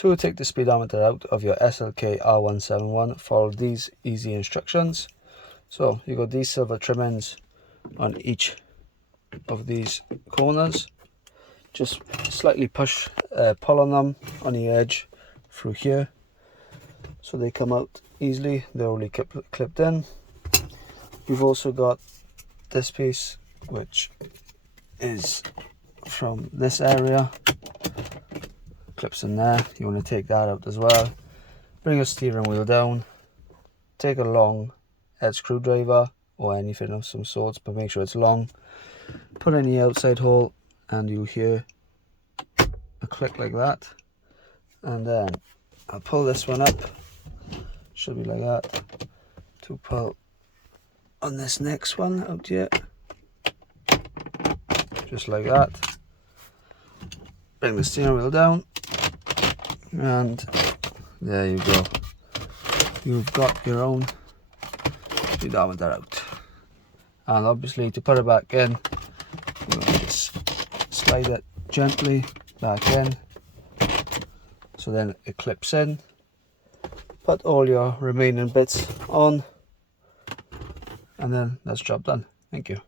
To take the speedometer out of your SLK R171, follow these easy instructions. So you got these silver trimmings on each of these corners. Just slightly pull on them on the edge through here, so they come out easily. They're already clipped in. You've also got this piece, which is from this area, clips in there. You want to take that out as well. Bring your steering wheel down, take a long head screwdriver or anything of some sorts, but make sure it's long. Put in the outside hole and you'll hear a click like that, and then I'll pull this one up, should be like that, to pull on this next one out here, just like that. Bring the steering wheel down, and there you go. You've got your own speedometer out. And obviously to put it back in, you just slide it gently back in, so then it clips in. Put all your remaining bits on, and then that's job done. Thank you.